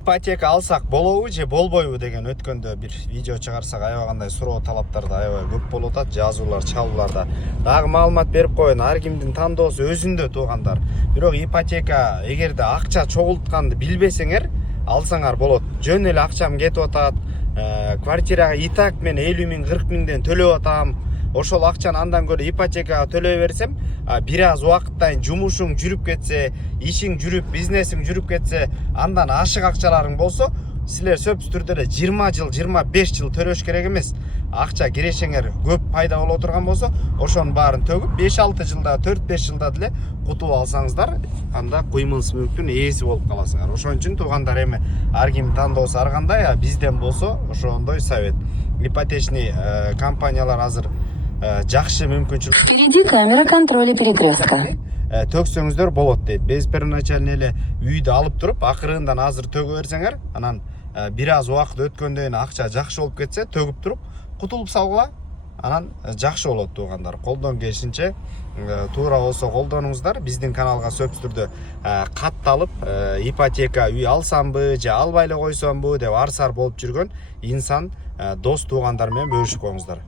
Ипотека алсак болобу же болбойбу деген өткөндө бир видео чыгарсак аябагандай суроо талаптарды аябай көп болуп атат. Жазуулар, чалууларда. Дагы маалымат берип коеюн, ар кимдин тандоосу өзүндө туугандар. Бирок ипотека эгерде акча чогултканды билбесеңер, алсаңар болот. Жөн эле акчам кетип атат, квартирага итак мен 50 миң 40 миңден төлөп атам. Ошол акчаны андан көрө ипотекага төлөй берсем, бир аз убакыттан жумушуң жүрүп кетсе, ишиң жүрүп, бизнесиң жүрүп кетсе, андан ашык акчаларың болсо, силер сөзсүз түрдө эле 20 жыл, 25 жыл төлөш керек эмес. Акча кирешеңер көп пайда боло турган болсо, ошонун баарын төгүп 5-6 жылда, 4-5 жылда деле кутуп алсаңыздар, анда кыймылсыз мүлктүн ээси болуп каласыңар. Ошон үчүн туугандар, эми ар ким тандоосу ар кандай, бизден болсо ошондой совет. Ипотечный компаниялар азыр жакшы мүмкүнчүлүк. Впереди камера контроля перекрестка. Төксөңүздөр болот дейт. Биз первоначально эле үйдү алып туруп, акырындан азыр төгө берсеңер, анан бир аз убакыт өткөндөн кийин акча жакшы болуп кетсе, төгүп туруп кутулуп салгыла, анан жакшы болот туугандар. Колдон келишинче туура болсо колдонуңуздар. Биздин каналга сөзсүз түрдө катталып, ипотека үй алсамбы же албай эле койсомбу деп арсар болуп жүргөн инсан, дос туугандар менен бөлүшүп коюңуздар.